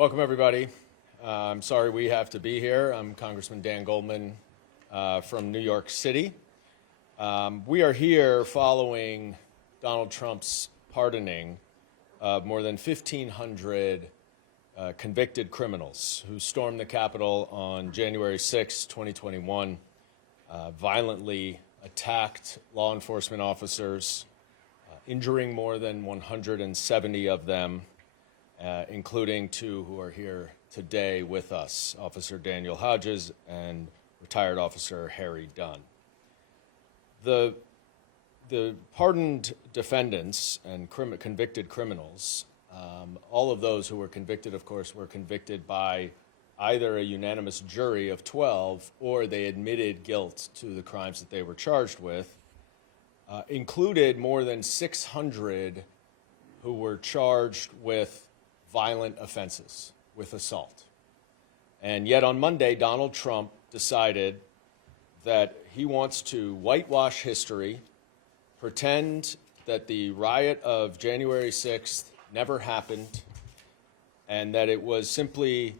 Welcome, everybody. I'm sorry we have to be here. I'm Congressman Dan Goldman from New York City. We are here following Donald Trump's pardoning of more than 1,500 convicted criminals who stormed the Capitol on January 6, 2021, violently attacked law enforcement officers, injuring more than 170 of them, including two who are here today with us, Officer Daniel Hodges and retired Officer Harry Dunn. The pardoned defendants and convicted criminals, all of those who were convicted, of course, were convicted by either a unanimous jury of 12 or they admitted guilt to the crimes that they were charged with, included more than 600 who were charged with violent offenses, with assault. And yet on Monday, Donald Trump decided that he wants to whitewash history, pretend that the riot of January 6th never happened, and that it was simply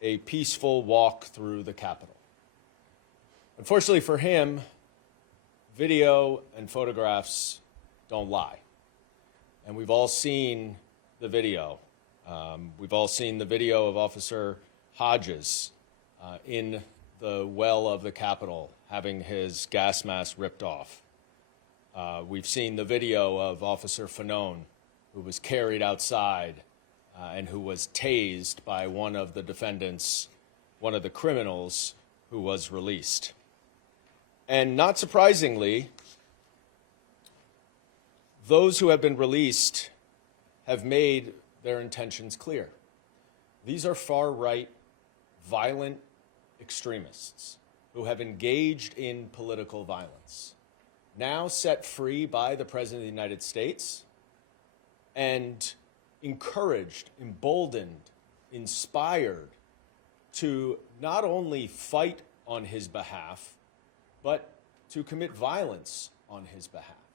a peaceful walk through the Capitol. Unfortunately for him, video and photographs don't lie. And we've all seen the video. We've all seen the video of Officer Hodges in the well of the Capitol having his gas mask ripped off. We've seen the video of Officer Fanone, who was carried outside and who was tased by one of the defendants, one of the criminals who was released. And not surprisingly, those who have been released have made their intentions clear. These are far-right, violent extremists who have engaged in political violence, now set free by the President of the United States and encouraged, emboldened, inspired to not only fight on his behalf, but to commit violence on his behalf.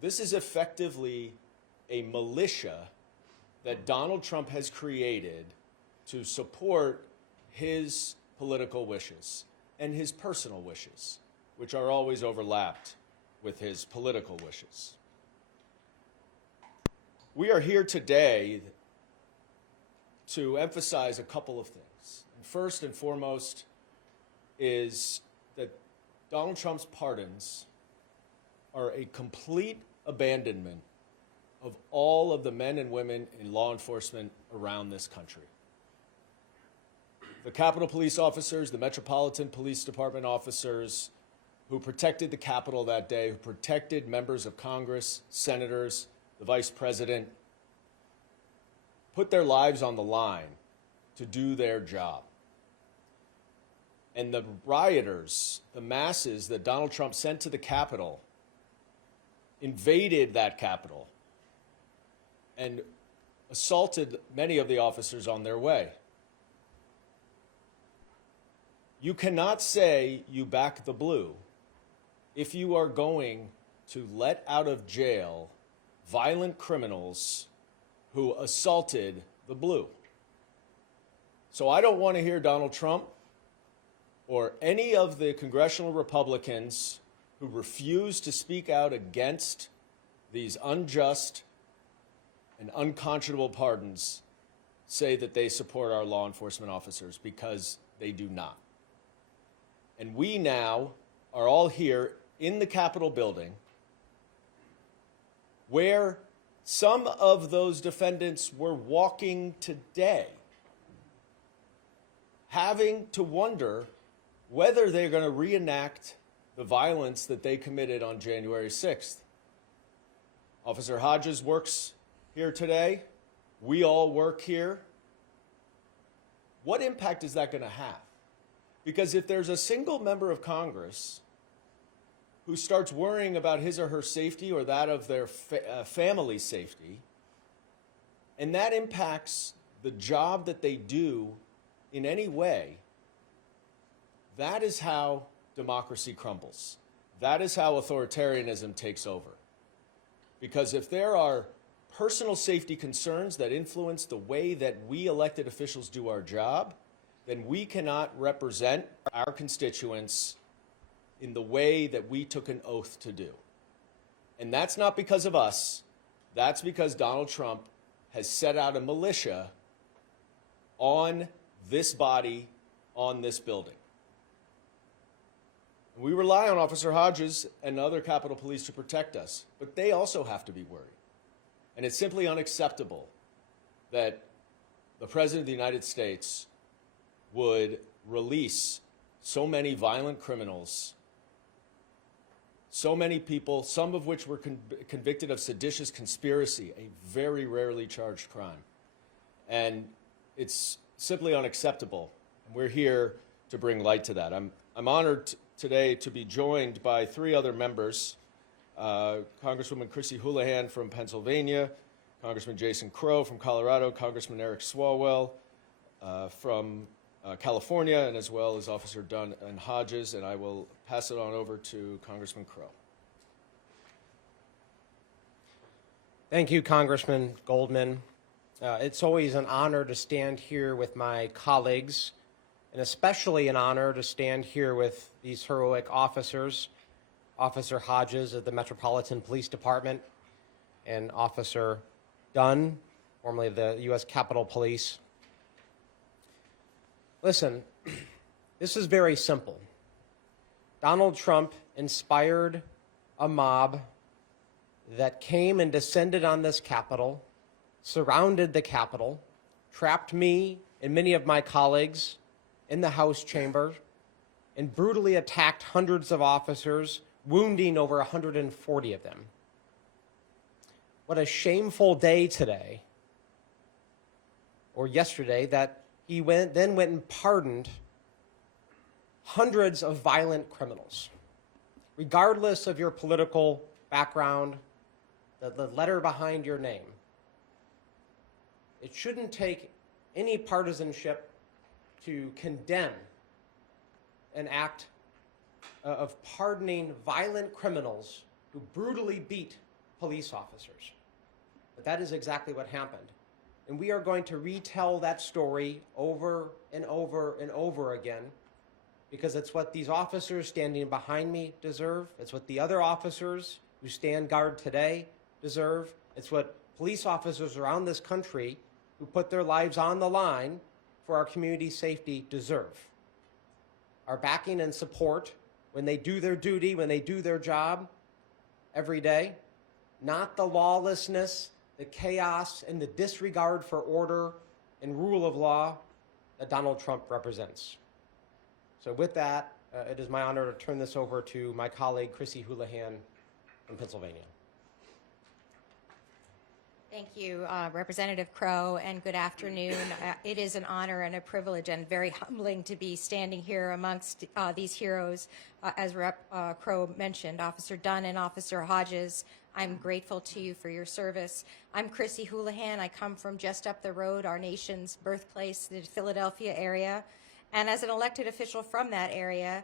This is effectively a militia that Donald Trump has created to support his political wishes and his personal wishes, which are always overlapped with his political wishes. We are here today to emphasize a couple of things. And first and foremost is that Donald Trump's pardons are a complete abandonment of all of the men and women in law enforcement around this country. The Capitol Police officers, the Metropolitan Police Department officers who protected the Capitol that day, who protected members of Congress, senators, the Vice President, put their lives on the line to do their job. And the rioters, the masses that Donald Trump sent to the Capitol, invaded that Capitol and assaulted many of the officers on their way. You cannot say you back the blue if you are going to let out of jail violent criminals who assaulted the blue. So I don't want to hear Donald Trump or any of the congressional Republicans who refuse to speak out against these unjust and unconscionable pardons say that they support our law enforcement officers, because they do not. And we now are all here in the Capitol building where some of those defendants were walking today, having to wonder whether they're going to reenact the violence that they committed on January 6th. Officer Hodges works here today. We all work here. What impact is that going to have? Because if there's a single member of Congress who starts worrying about his or her safety or that of their family's safety, and that impacts the job that they do in any way, that is how democracy crumbles. That is how authoritarianism takes over. Because if there are personal safety concerns that influence the way that we elected officials do our job, then we cannot represent our constituents in the way that we took an oath to do. And that's not because of us. That's because Donald Trump has set out a militia on this body, on this building. We rely on Officer Hodges and other Capitol Police to protect us, but they also have to be worried. And it's simply unacceptable that the President of the United States would release so many violent criminals, so many people, some of which were convicted of seditious conspiracy, a very rarely charged crime. And it's simply unacceptable. And we're here to bring light to that. I'm honored today to be joined by three other members, Congresswoman Chrissy Houlahan from Pennsylvania, Congressman Jason Crow from Colorado, Congressman Eric Swalwell from California, and as well as Officer Dunn and Hodges, and I will pass it on over to Congressman Crow. Thank you, Congressman Goldman. It's always an honor to stand here with my colleagues, and especially an honor to stand here with these heroic officers, Officer Hodges of the Metropolitan Police Department and Officer Dunn, formerly of the U.S. Capitol Police. Listen, this is very simple. Donald Trump inspired a mob that came and descended on this Capitol, surrounded the Capitol, trapped me and many of my colleagues in the House chamber, and brutally attacked hundreds of officers, wounding over 140 of them. What a shameful day today, or yesterday, that he then went and pardoned hundreds of violent criminals. Regardless of your political background, the letter behind your name, it shouldn't take any partisanship to condemn an act of pardoning violent criminals who brutally beat police officers. But that is exactly what happened. And we are going to retell that story over and over and over again, because it's what these officers standing behind me deserve. It's what the other officers who stand guard today deserve. It's what police officers around this country who put their lives on the line for our community safety deserve. Our backing and support when they do their duty, when they do their job every day, not the lawlessness, the chaos, and the disregard for order and rule of law that Donald Trump represents. So with that, it is my honor to turn this over to my colleague, Chrissy Houlahan from Pennsylvania. Thank you, Representative Crow, and good afternoon. It is an honor and a privilege and very humbling to be standing here amongst these heroes. As Rep. Crow mentioned, Officer Dunn and Officer Hodges, I'm grateful to you for your service. I'm Chrissy Houlahan. I come from just up the road, our nation's birthplace, the Philadelphia area. And as an elected official from that area,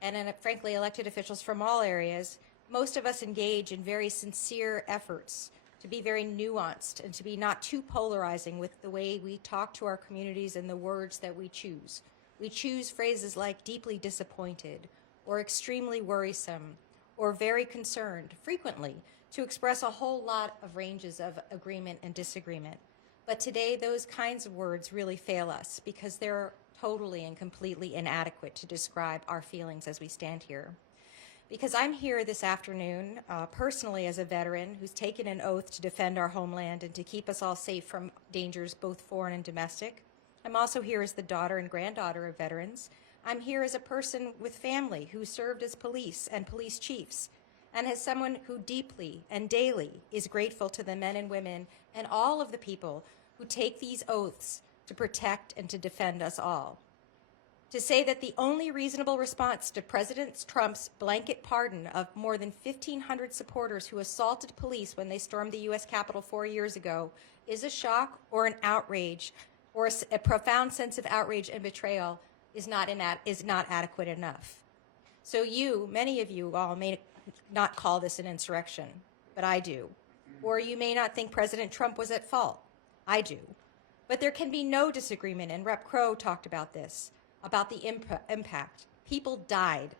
and frankly, elected officials from all areas, most of us engage in very sincere efforts to be very nuanced and to be not too polarizing with the way we talk to our communities and the words that we choose. We choose phrases like deeply disappointed or extremely worrisome or very concerned frequently to express a whole lot of ranges of agreement and disagreement. But today, those kinds of words really fail us because they're totally and completely inadequate to describe our feelings as we stand here. Because I'm here this afternoon, personally as a veteran who's taken an oath to defend our homeland and to keep us all safe from dangers both foreign and domestic. I'm also here as the daughter and granddaughter of veterans. I'm here as a person with family who served as police and police chiefs, and as someone who deeply and daily is grateful to the men and women and all of the people who take these oaths to protect and to defend us all. To say that the only reasonable response to President Trump's blanket pardon of more than 1,500 supporters who assaulted police when they stormed the U.S. Capitol 4 years ago is a shock or an outrage, or a profound sense of outrage and betrayal is not adequate enough. So many of you all may not call this an insurrection, but I do. Or you may not think President Trump was at fault. I do. But there can be no disagreement, and Rep. Crow talked about this, about the impact. People died.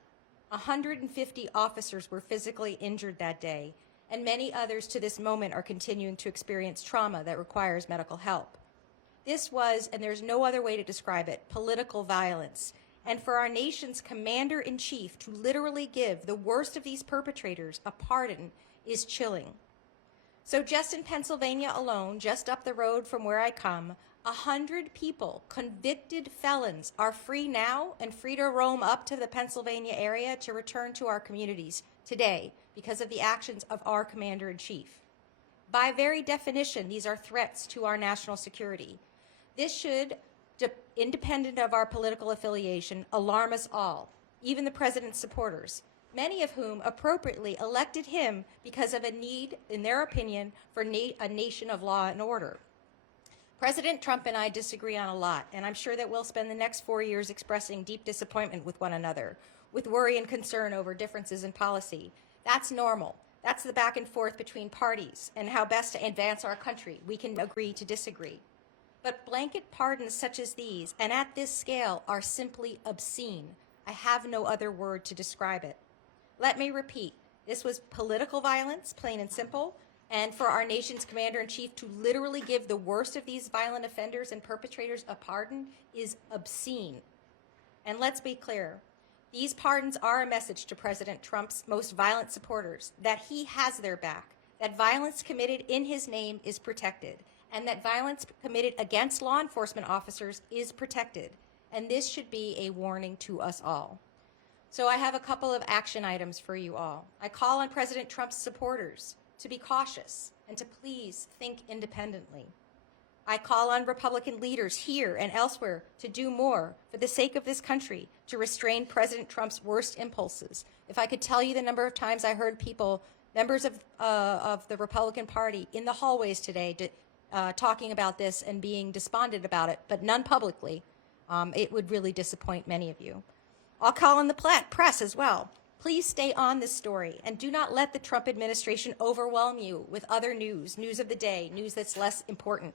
150 officers were physically injured that day, and many others to this moment are continuing to experience trauma that requires medical help. This was, and there's no other way to describe it, political violence. And for our nation's commander-in-chief to literally give the worst of these perpetrators a pardon is chilling. So just in Pennsylvania alone, just up the road from where I come, 100 people, convicted felons, are free now and free to roam up to the Pennsylvania area to return to our communities today because of the actions of our commander-in-chief. By very definition, these are threats to our national security. This should, independent of our political affiliation, alarm us all, even the president's supporters, many of whom appropriately elected him because of a need, in their opinion, for a nation of law and order. President Trump and I disagree on a lot, and I'm sure that we'll spend the next 4 years expressing deep disappointment with one another, with worry and concern over differences in policy. That's normal. That's the back and forth between parties and how best to advance our country. We can agree to disagree. But blanket pardons such as these, and at this scale, are simply obscene. I have no other word to describe it. Let me repeat, this was political violence, plain and simple, and for our nation's commander-in-chief to literally give the worst of these violent offenders and perpetrators a pardon is obscene. And let's be clear, these pardons are a message to President Trump's most violent supporters that he has their back, that violence committed in his name is protected, and that violence committed against law enforcement officers is protected. And this should be a warning to us all. So I have a couple of action items for you all. I call on President Trump's supporters to be cautious and to please think independently. I call on Republican leaders here and elsewhere to do more for the sake of this country to restrain President Trump's worst impulses. If I could tell you the number of times I heard people, members of the Republican Party in the hallways today talking about this and being despondent about it, but none publicly, it would really disappoint many of you. I'll call on the press as well. Please stay on this story and do not let the Trump administration overwhelm you with other news of the day, news that's less important.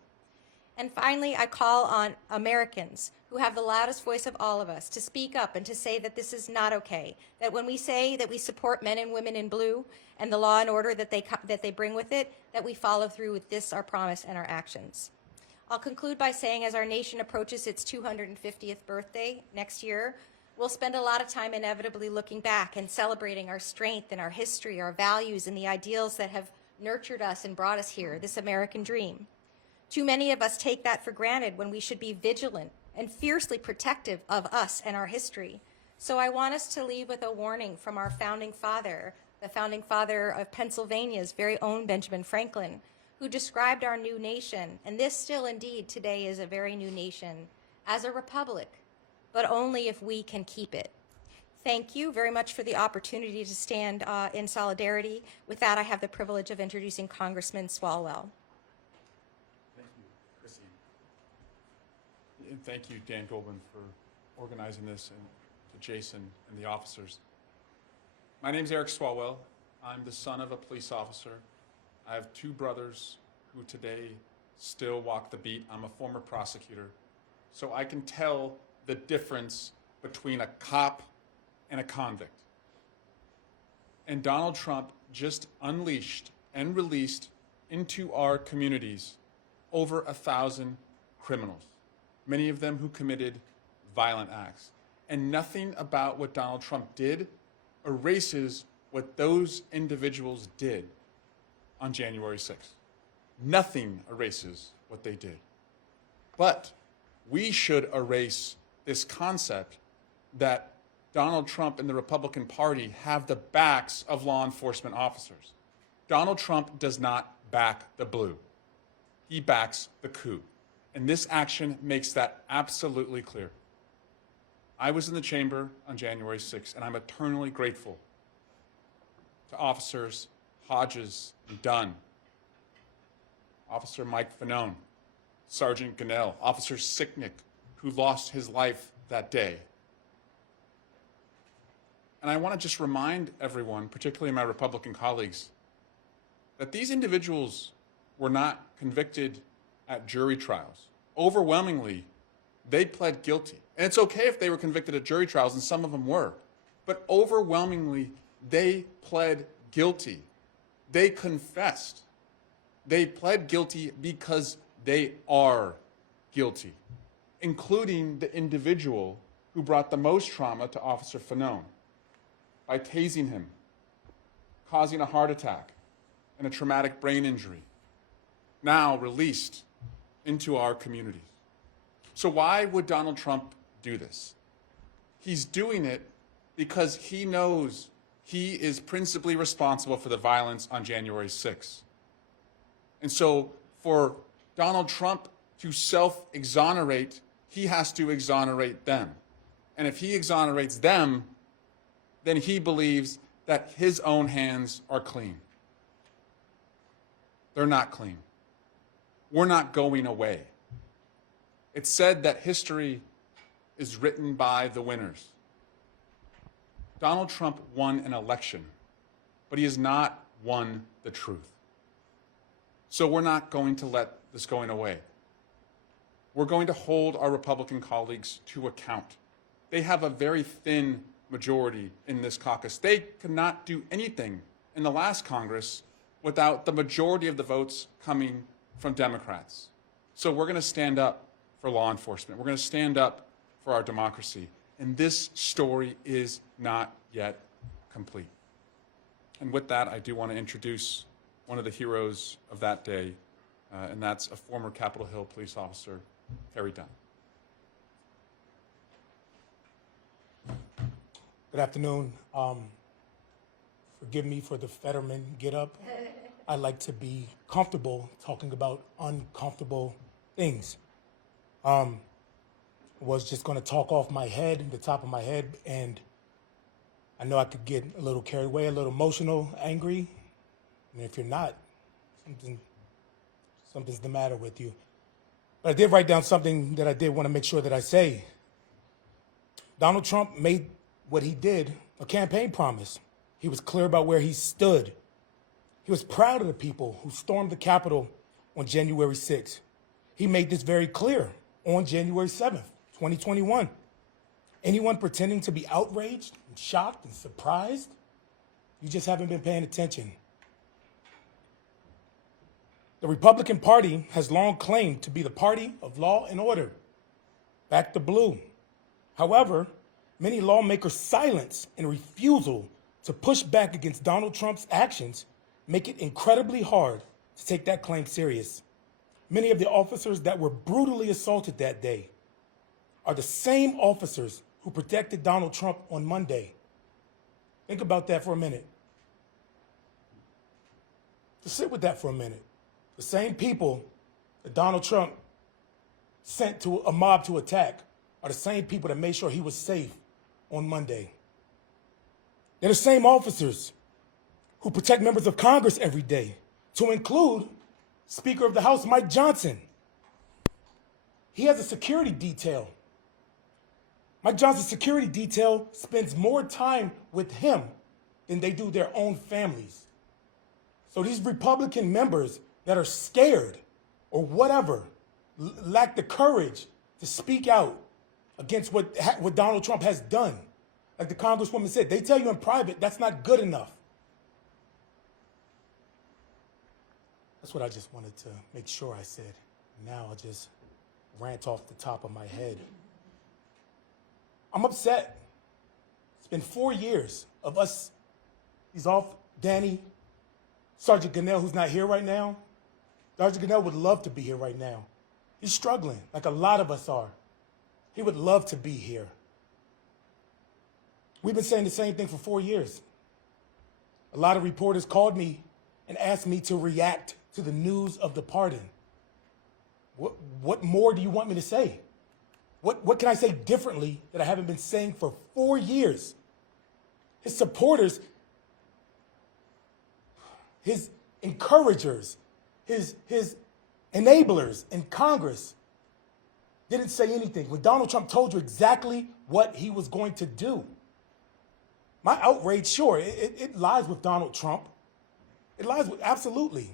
And finally, I call on Americans who have the loudest voice of all of us to speak up and to say that this is not okay, that when we say that we support men and women in blue and the law and order that they bring with it, that we follow through with this, our promise, and our actions. I'll conclude by saying as our nation approaches its 250th birthday next year, we'll spend a lot of time inevitably looking back and celebrating our strength and our history, our values, and the ideals that have nurtured us and brought us here, this American dream. Too many of us take that for granted when we should be vigilant and fiercely protective of us and our history. So I want us to leave with a warning from our founding father, the founding father of Pennsylvania's very own Benjamin Franklin, who described our new nation, and this still indeed today is a very new nation, as a republic, but only if we can keep it. Thank you very much for the opportunity to stand in solidarity. With that, I have the privilege of introducing Congressman Swalwell. Thank you, Chrissy. And thank you, Dan Goldman, for organizing this, and to Jason and the officers. My name is Eric Swalwell. I'm the son of a police officer. I have two brothers who today still walk the beat. I'm a former prosecutor, so I can tell the difference between a cop and a convict. And Donald Trump just unleashed and released into our communities over 1,000 criminals, many of them who committed violent acts. And nothing about what Donald Trump did erases what those individuals did on January 6th. Nothing erases what they did. But we should erase this concept that Donald Trump and the Republican Party have the backs of law enforcement officers. Donald Trump does not back the blue. He backs the coup. And this action makes that absolutely clear. I was in the chamber on January 6th, and I'm eternally grateful to Officers Hodges and Dunn, Officer Mike Fanone, Sergeant Gannell, Officer Sicknick, who lost his life that day. And I want to just remind everyone, particularly my Republican colleagues, that these individuals were not convicted at jury trials. Overwhelmingly, they pled guilty. And it's okay if they were convicted at jury trials, and some of them were. But overwhelmingly, they pled guilty. They confessed. They pled guilty because they are guilty, including the individual who brought the most trauma to Officer Fanone by tasing him, causing a heart attack and a traumatic brain injury, now released into our communities. So why would Donald Trump do this? He's doing it because he knows he is principally responsible for the violence on January 6th. And so for Donald Trump to self-exonerate, he has to exonerate them. And if he exonerates them, then he believes that his own hands are clean. They're not clean. We're not going away. It's said that history is written by the winners. Donald Trump won an election, but he has not won the truth. So we're not going to let this go away. We're going to hold our Republican colleagues to account. They have a very thin majority in this caucus. They could not do anything in the last Congress without the majority of the votes coming from Democrats. So we're going to stand up for law enforcement. We're going to stand up for our democracy. And this story is not yet complete. And with that, I do want to introduce one of the heroes of that day, and that's a former Capitol Hill police officer, Harry Dunn. Good afternoon. Forgive me for the Fetterman get up. I like to be comfortable talking about uncomfortable things. Was just going to talk off my head, the top of my head, and I know I could get a little carried away, a little emotional, angry. And if you're not, something's the matter with you. But I did write down something that I did want to make sure that I say. Donald Trump made what he did a campaign promise. He was clear about where he stood. He was proud of the people who stormed the Capitol on January 6th. He made this very clear on January 7th, 2021. Anyone pretending to be outraged and shocked and surprised, you just haven't been paying attention. The Republican Party has long claimed to be the party of law and order. Back to blue. However, many lawmakers' silence and refusal to push back against Donald Trump's actions make it incredibly hard to take that claim serious. Many of the officers that were brutally assaulted that day are the same officers who protected Donald Trump on Monday. Think about that for a minute. Just sit with that for a minute. The same people that Donald Trump sent to a mob to attack are the same people that made sure he was safe on Monday. They're the same officers who protect members of Congress every day, to include Speaker of the House Mike Johnson. He has a security detail. Mike Johnson's security detail spends more time with him than they do their own families. So these Republican members that are scared or whatever, lack the courage to speak out against what Donald Trump has done. Like the Congresswoman said, they tell you in private that's not good enough. That's what I just wanted to make sure I said. Now I'll just rant off the top of my head. I'm upset. It's been 4 years of us, he's off, Danny, Sergeant Gannell, who's not here right now. Sergeant Gannell would love to be here right now. He's struggling, like a lot of us are. He would love to be here. We've been saying the same thing for 4 years. A lot of reporters called me and asked me to react to the news of the pardon. What more do you want me to say? What can I say differently that I haven't been saying for 4 years? His supporters, his encouragers, his enablers in Congress didn't say anything when Donald Trump told you exactly what he was going to do. My outrage, sure, it lies with Donald Trump. It lies with, absolutely.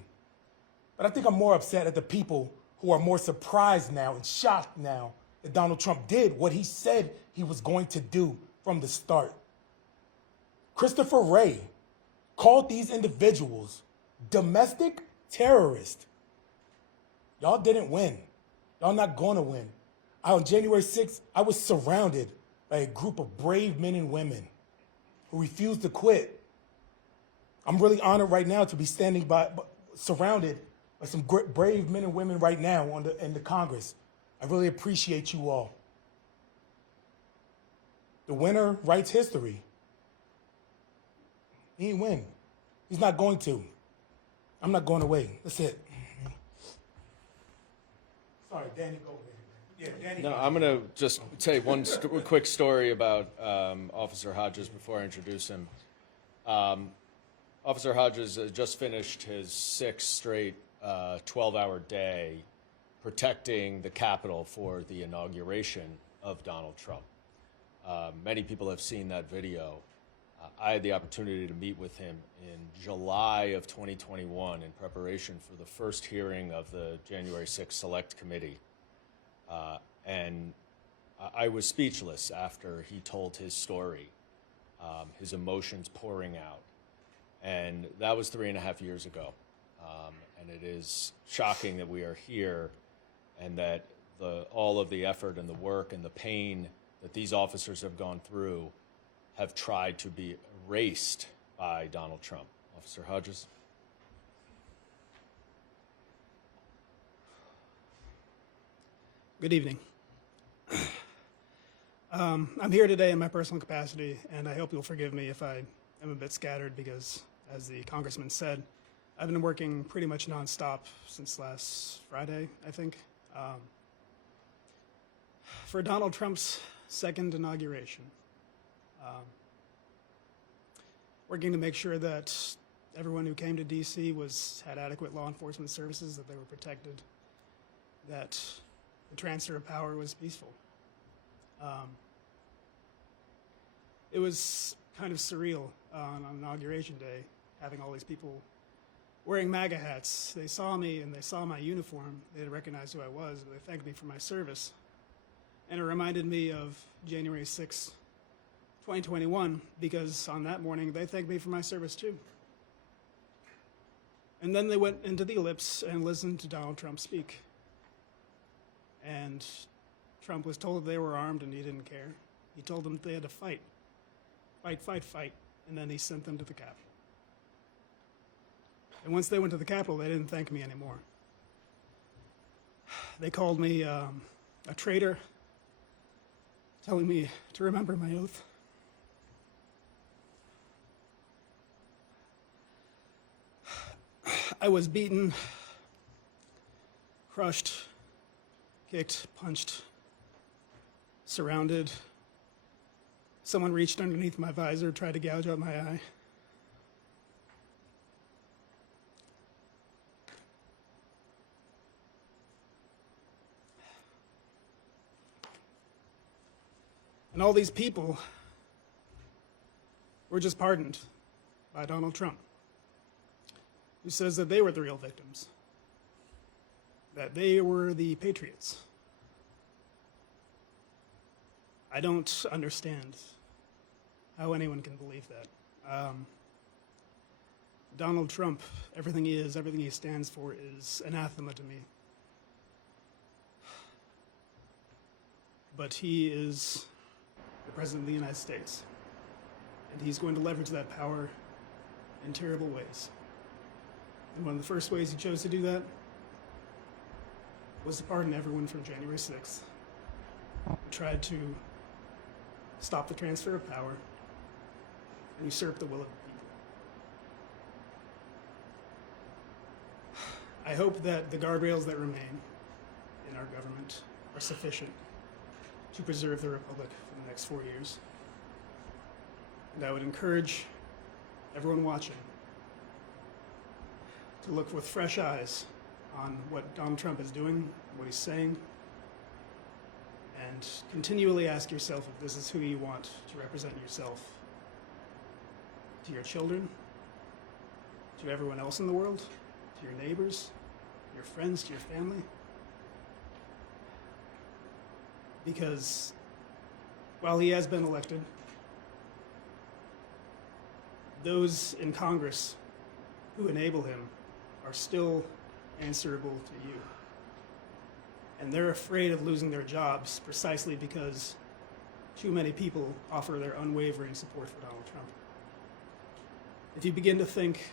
But I think I'm more upset at the people who are more surprised now and shocked now that Donald Trump did what he said he was going to do from the start. Christopher Wray called these individuals domestic terrorists. Y'all didn't win. Y'all not gonna win. On January 6th, I was surrounded by a group of brave men and women who refused to quit. I'm really honored right now to be surrounded by some brave men and women right now in the Congress. I really appreciate you all. The winner writes history. He didn't win. He's not going to. I'm not going away. That's it. Sorry, Danny, go ahead. Yeah, Danny. No, I'm going to just say one quick story about Officer Hodges before I introduce him. Officer Hodges just finished his 6th straight 12-hour day protecting the Capitol for the inauguration of Donald Trump. Many people have seen that video. I had the opportunity to meet with him in July of 2021 in preparation for the first hearing of the January 6th Select Committee. And I was speechless after he told his story, his emotions pouring out. And that was 3.5 years ago. And it is shocking that we are here and that all of the effort and the work and the pain that these officers have gone through have tried to be erased by Donald Trump. Officer Hodges. Good evening. I'm here today in my personal capacity, and I hope you'll forgive me if I am a bit scattered because, as the congressman said, I've been working pretty much nonstop since last Friday, I think, for Donald Trump's 2nd inauguration. Working to make sure that everyone who came to D.C. had adequate law enforcement services, that they were protected, that the transfer of power was peaceful. It was kind of surreal on Inauguration Day, having all these people wearing MAGA hats. They saw me and they saw my uniform. They didn't recognize who I was. They thanked me for my service. And it reminded me of January 6th, 2021, because on that morning they thanked me for my service too. And then they went into the ellipse and listened to Donald Trump speak. And Trump was told they were armed and he didn't care. He told them they had to fight. Fight, fight, fight. And then he sent them to the Capitol. And once they went to the Capitol, they didn't thank me anymore. They called me a traitor, telling me to remember my oath. I was beaten, crushed, kicked, punched, surrounded. Someone reached underneath my visor, tried to gouge out my eye. And all these people were just pardoned by Donald Trump, who says that they were the real victims, that they were the patriots. I don't understand how anyone can believe that. Donald Trump, everything he is, everything he stands for is anathema to me. But he is the President of the United States, and he's going to leverage that power in terrible ways. And one of the first ways he chose to do that was to pardon everyone from January 6th, who tried to stop the transfer of power and usurp the will of the people. I hope that the guardrails that remain in our government are sufficient to preserve the Republic for the next 4 years. And I would encourage everyone watching to look with fresh eyes on what Donald Trump is doing, what he's saying, and continually ask yourself if this is who you want to represent yourself to your children, to everyone else in the world, to your neighbors, your friends, to your family. Because while he has been elected, those in Congress who enable him are still answerable to you. And they're afraid of losing their jobs precisely because too many people offer their unwavering support for Donald Trump. If you begin to think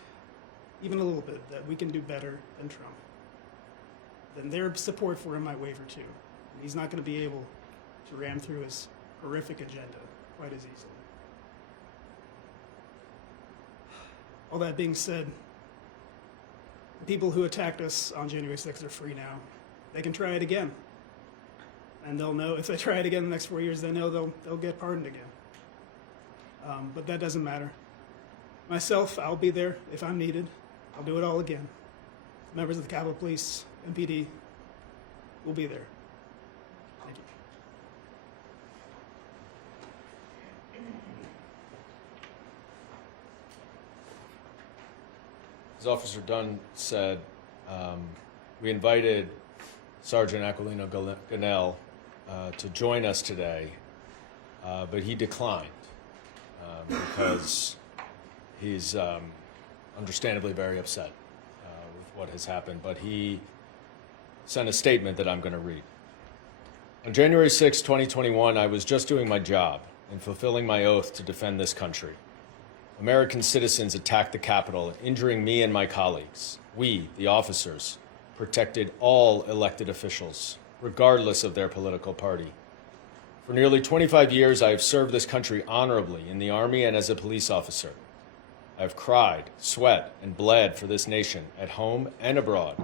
even a little bit that we can do better than Trump, then their support for him might waver too. And he's not going to be able to ram through his horrific agenda quite as easily. All that being said, the people who attacked us on January 6th are free now. They can try it again. And they'll know, if they try it again in the next 4 years, they know they'll get pardoned again. But that doesn't matter. Myself, I'll be there if I'm needed. I'll do it all again. Members of the Capitol Police, MPD, will be there. Thank you. As Officer Dunn said, we invited Sergeant Aquilino Ganell to join us today, but he declined because he's understandably very upset with what has happened, but he sent a statement that I'm going to read. On January 6, 2021, I was just doing my job and fulfilling my oath to defend this country. American citizens attacked the Capitol, injuring me and my colleagues. We, the officers, protected all elected officials, regardless of their political party. For nearly 25 years, I have served this country honorably in the Army and as a police officer. I have cried, sweat, and bled for this nation at home and abroad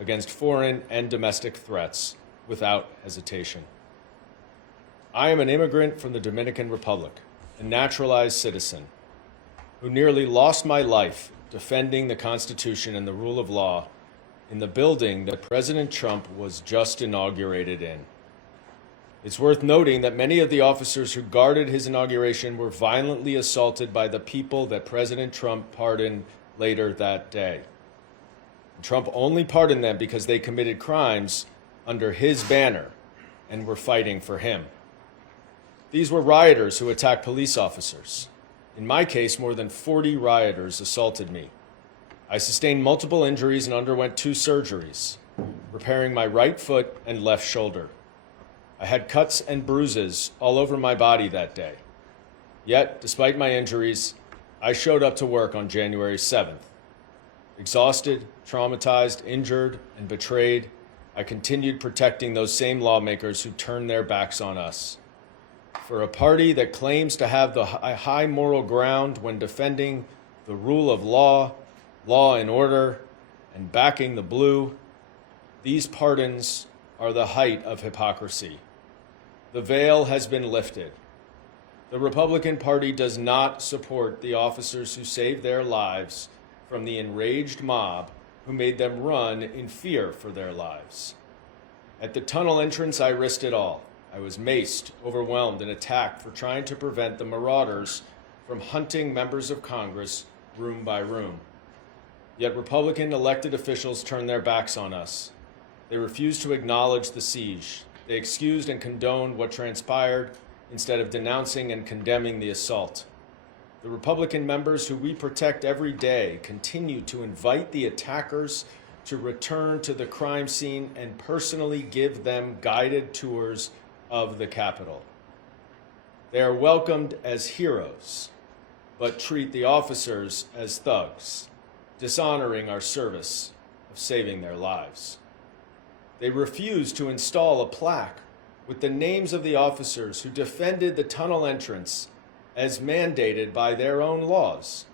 against foreign and domestic threats without hesitation. I am an immigrant from the Dominican Republic, a naturalized citizen, who nearly lost my life defending the Constitution and the rule of law in the building that President Trump was just inaugurated in. It's worth noting that many of the officers who guarded his inauguration were violently assaulted by the people that President Trump pardoned later that day. Trump only pardoned them because they committed crimes under his banner and were fighting for him. These were rioters who attacked police officers. In my case, more than 40 rioters assaulted me. I sustained multiple injuries and underwent 2 surgeries, repairing my right foot and left shoulder. I had cuts and bruises all over my body that day. Yet, despite my injuries, I showed up to work on January 7th. Exhausted, traumatized, injured, and betrayed, I continued protecting those same lawmakers who turned their backs on us. For a party that claims to have the high moral ground when defending the rule of law, law and order, and backing the blue, these pardons are the height of hypocrisy. The veil has been lifted. The Republican Party does not support the officers who saved their lives from the enraged mob who made them run in fear for their lives. At the tunnel entrance, I risked it all. I was maced, overwhelmed, and attacked for trying to prevent the marauders from hunting members of Congress room by room. Yet Republican elected officials turned their backs on us. They refused to acknowledge the siege. They excused and condoned what transpired instead of denouncing and condemning the assault. The Republican members who we protect every day continue to invite the attackers to return to the crime scene and personally give them guided tours of the Capitol. They are welcomed as heroes, but treat the officers as thugs, dishonoring our service of saving their lives. They refuse to install a plaque with the names of the officers who defended the tunnel entrance as mandated by their own laws.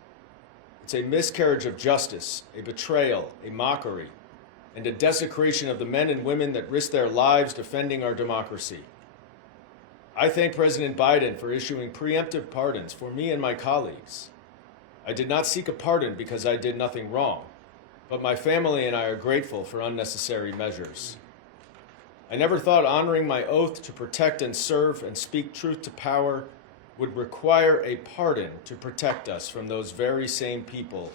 It's a miscarriage of justice, a betrayal, a mockery, and a desecration of the men and women that risked their lives defending our democracy. I thank President Biden for issuing preemptive pardons for me and my colleagues. I did not seek a pardon because I did nothing wrong, but my family and I are grateful for unnecessary measures. I never thought honoring my oath to protect and serve and speak truth to power would require a pardon to protect us from those very same people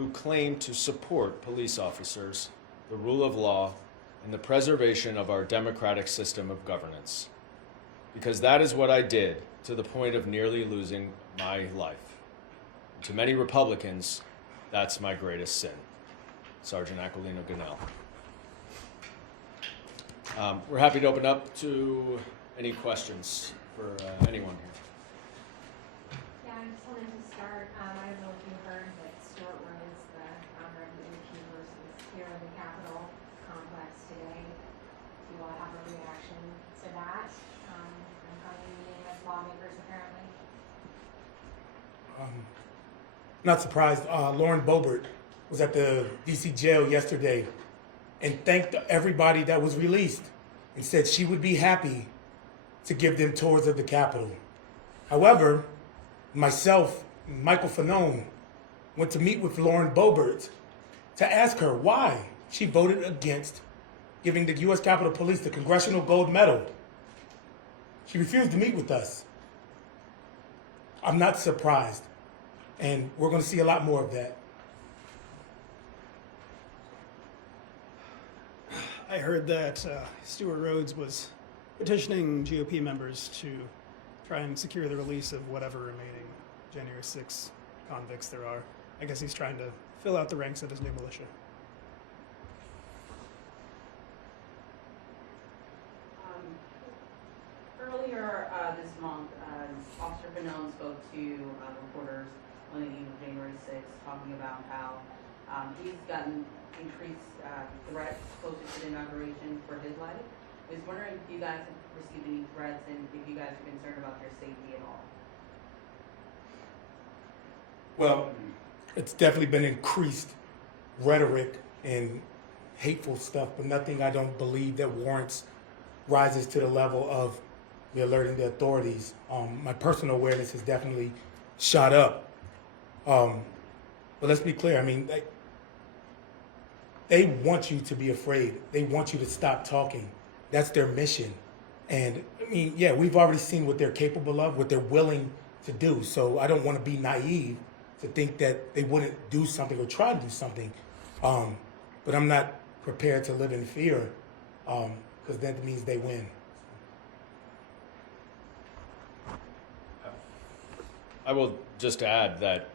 who claim to support police officers, the rule of law, and the preservation of our democratic system of governance. Because that is what I did to the point of nearly losing my life. And to many Republicans, that's my greatest sin. Sergeant Aquilino Ganell. We're happy to open up to any questions for anyone here. Yeah, I just wanted to start. I don't know if you heard that Stuart Rhodes, the founder of the Newspapers, was here in the Capitol complex today. Do you all have a reaction to that? I'm coming meeting with lawmakers apparently. Not surprised. Lauren Boebert was at the DC jail yesterday and thanked everybody that was released and said she would be happy to give them tours of the Capitol. However, myself, Michael Fanone, went to meet with Lauren Boebert to ask her why she voted against giving the U.S. Capitol Police the Congressional Gold Medal. She refused to meet with us. I'm not surprised, and we're going to see a lot more of that. I heard that Stuart Rhodes was petitioning GOP members to try and secure the release of whatever remaining January 6 convicts there are. I guess he's trying to fill out the ranks of his new militia. Earlier this month, Officer Fanone spoke to reporters on the eve of January 6th, talking about how he's gotten increased threats closer to the inauguration for his life. I was wondering if you guys have received any threats and if you guys are concerned about your safety at all. Well, it's definitely been increased rhetoric and hateful stuff, but nothing I don't believe that warrants rises to the level of me alerting the authorities. My personal awareness has definitely shot up. But let's be clear. I mean, they want you to be afraid. They want you to stop talking. That's their mission. And I mean, yeah, we've already seen what they're capable of, what they're willing to do. So I don't want to be naive to think that they wouldn't do something or try to do something. But I'm not prepared to live in fear because that means they win. I will just add that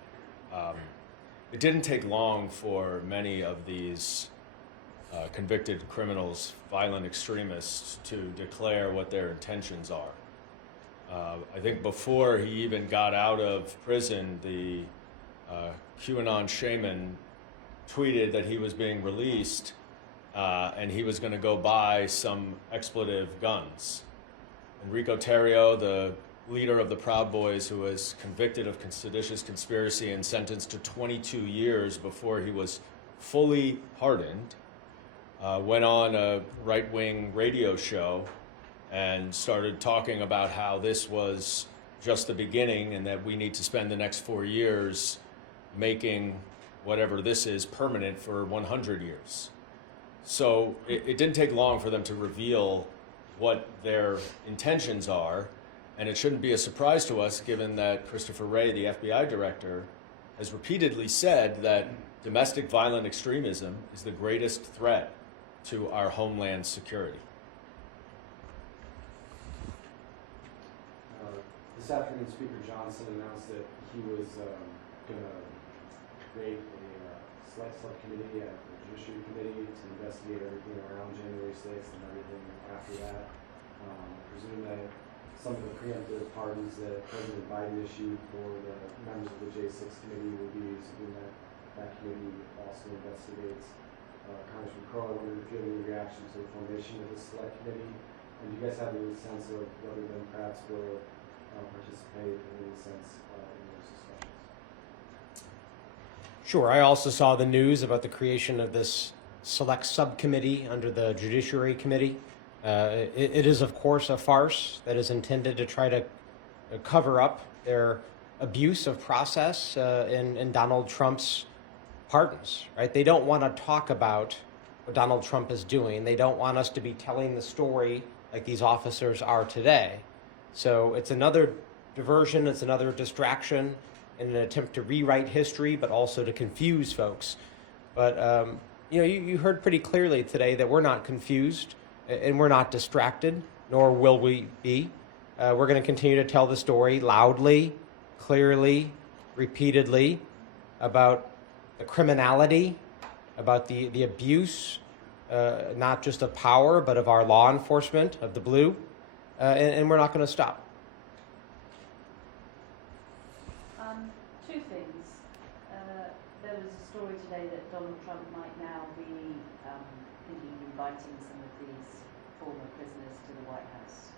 it didn't take long for many of these convicted criminals, violent extremists, to declare what their intentions are. I think before he even got out of prison, the QAnon shaman tweeted that he was being released and he was going to go buy some expletive guns. Enrico Terrio, the leader of the Proud Boys, who was convicted of seditious conspiracy and sentenced to 22 years before he was fully pardoned, went on a right-wing radio show and started talking about how this was just the beginning and that we need to spend the next 4 years making whatever this is permanent for 100 years. So it didn't take long for them to reveal what their intentions are. And it shouldn't be a surprise to us, given that Christopher Wray, the FBI director, has repeatedly said that domestic violent extremism is the greatest threat to our homeland security. This afternoon, Speaker Johnson announced that he was going to create a select subcommittee at the Judiciary Committee to investigate everything around January 6th and everything after that. Presume that some of the preemptive pardons that President Biden issued for the members of the J6 committee will be something that that committee also investigates. Congressman Crow, I wondered if you have any reaction to the formation of this select committee, and do you guys have any sense of whether them perhaps will participate in any sense in those discussions? Sure. I also saw the news about the creation of this select subcommittee under the Judiciary Committee. It is, of course, a farce that is intended to try to cover up their abuse of process in Donald Trump's pardons, right? They don't want to talk about what Donald Trump is doing. They don't want us to be telling the story like these officers are today. So it's another diversion, it's another distraction. in an attempt to rewrite history, but also to confuse folks. But you heard pretty clearly today that we're not confused and we're not distracted, nor will we be. We're going to continue to tell the story loudly, clearly, repeatedly about the criminality, about the abuse, not just of power, but of our law enforcement, of the blue, and we're not going to stop. Two things. There was a story today that Donald Trump might now be thinking of inviting some of these former prisoners to the White House.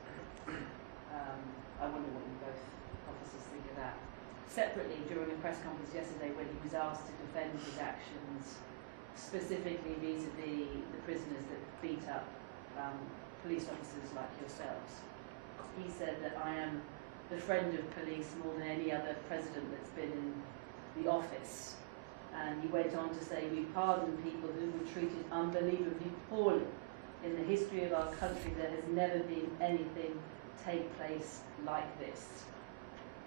I wonder what you both officers think of that. Separately, during a press conference yesterday when he was asked to defend his actions, specifically vis-a-vis the prisoners that beat up police officers like yourselves, he said that I am the friend of police more than any other president that's been in the office. And he went on to say, we pardon people who were treated unbelievably poorly. In the history of our country, there has never been anything take place like this.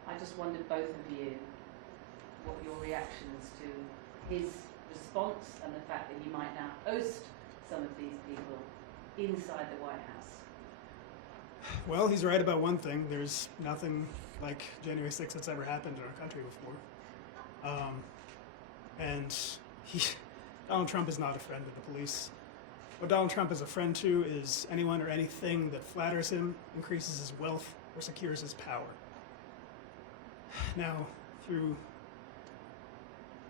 I just wondered, both of you, what your reactions to his response and the fact that he might now host some of these people inside the White House. Well, he's right about one thing. There's nothing like January 6th that's ever happened in our country before. Donald Trump is not a friend of the police. What Donald Trump is a friend to is anyone or anything that flatters him, increases his wealth, or secures his power. Now, through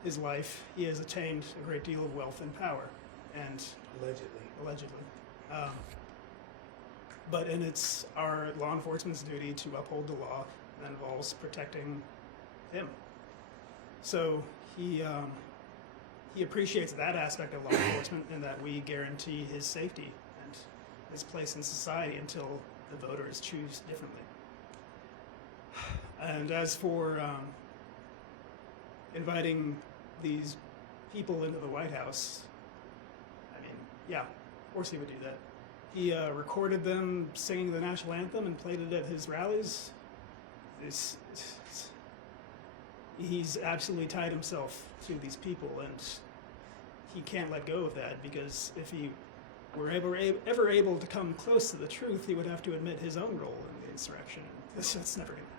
his life, he has attained a great deal of wealth and power, and allegedly. But it's our law enforcement's duty to uphold the law that involves protecting him. So he appreciates that aspect of law enforcement and that we guarantee his safety and his place in society until the voters choose differently. And as for inviting these people into the White House, I mean, yeah, of course he would do that. He recorded them singing the national anthem and played it at his rallies. He's absolutely tied himself to these people, and he can't let go of that, because if he were ever able to come close to the truth, he would have to admit his own role in the insurrection. That's never going to happen.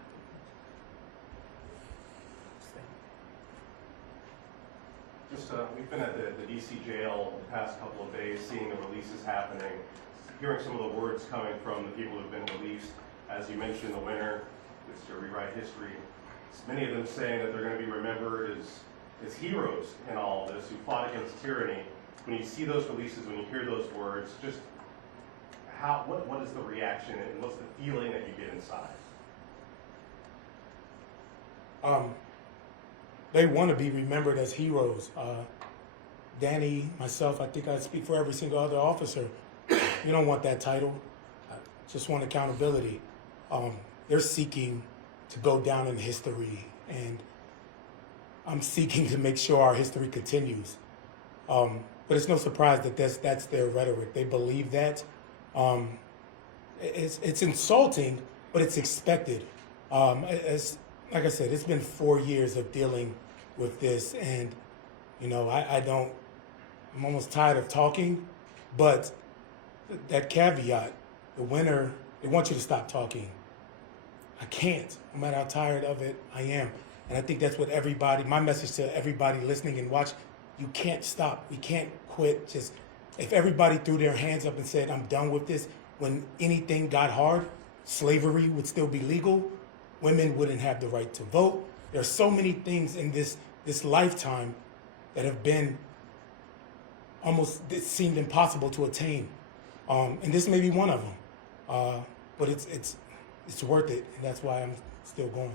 We've been at the D.C. jail the past couple of days, seeing the releases happening, hearing some of the words coming from the people who have been released. As you mentioned, the winner is to rewrite history. Many of them saying that they're going to be remembered as heroes in all of this, who fought against tyranny. When you see those releases, when you hear those words, just what is the reaction and what's the feeling that you get inside? They want to be remembered as heroes. Danny, myself, I think I speak for every single other officer. You don't want that title. I just want accountability. They're seeking to go down in history, and I'm seeking to make sure our history continues. But it's no surprise that that's their rhetoric. They believe that. It's insulting, but it's expected. Like I said, it's been 4 years of dealing with this, and I'm almost tired of talking, but that caveat, the winner, they want you to stop talking. I can't, no matter how tired of it I am. And I think that's what my message to everybody listening and watching, you can't stop. We can't quit. Just, if everybody threw their hands up and said, I'm done with this, when anything got hard, slavery would still be legal, women wouldn't have the right to vote. There are so many things in this lifetime that have been it seemed impossible to attain. And this may be one of them. But it's worth it, and that's why I'm still going.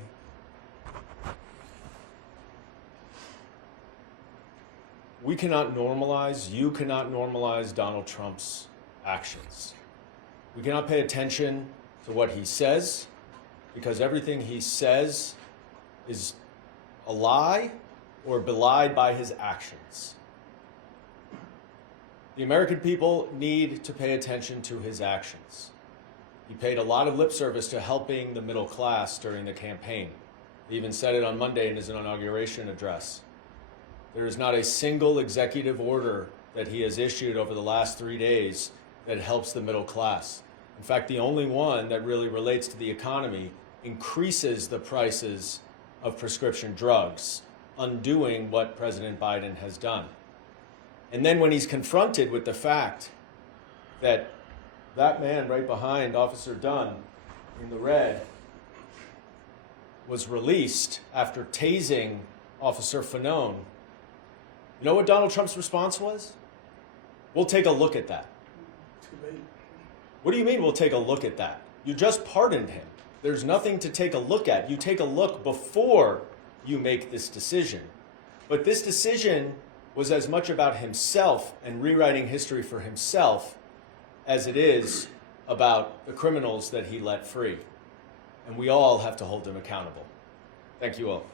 You cannot normalize Donald Trump's actions. We cannot pay attention to what he says, because everything he says is a lie or belied by his actions. The American people need to pay attention to his actions. He paid a lot of lip service to helping the middle class during the campaign. He even said it on Monday in his inauguration address. There is not a single executive order that he has issued over the last 3 days that helps the middle class. In fact, the only one that really relates to the economy increases the prices of prescription drugs, undoing what President Biden has done. And then when he's confronted with the fact that that man right behind Officer Dunn in the red was released after tasing Officer Fanone, you know what Donald Trump's response was? We'll take a look at that. Too late. What do you mean we'll take a look at that? You just pardoned him. There's nothing to take a look at. You take a look before you make this decision. But this decision was as much about himself and rewriting history for himself as it is about the criminals that he let free. And we all have to hold him accountable. Thank you all.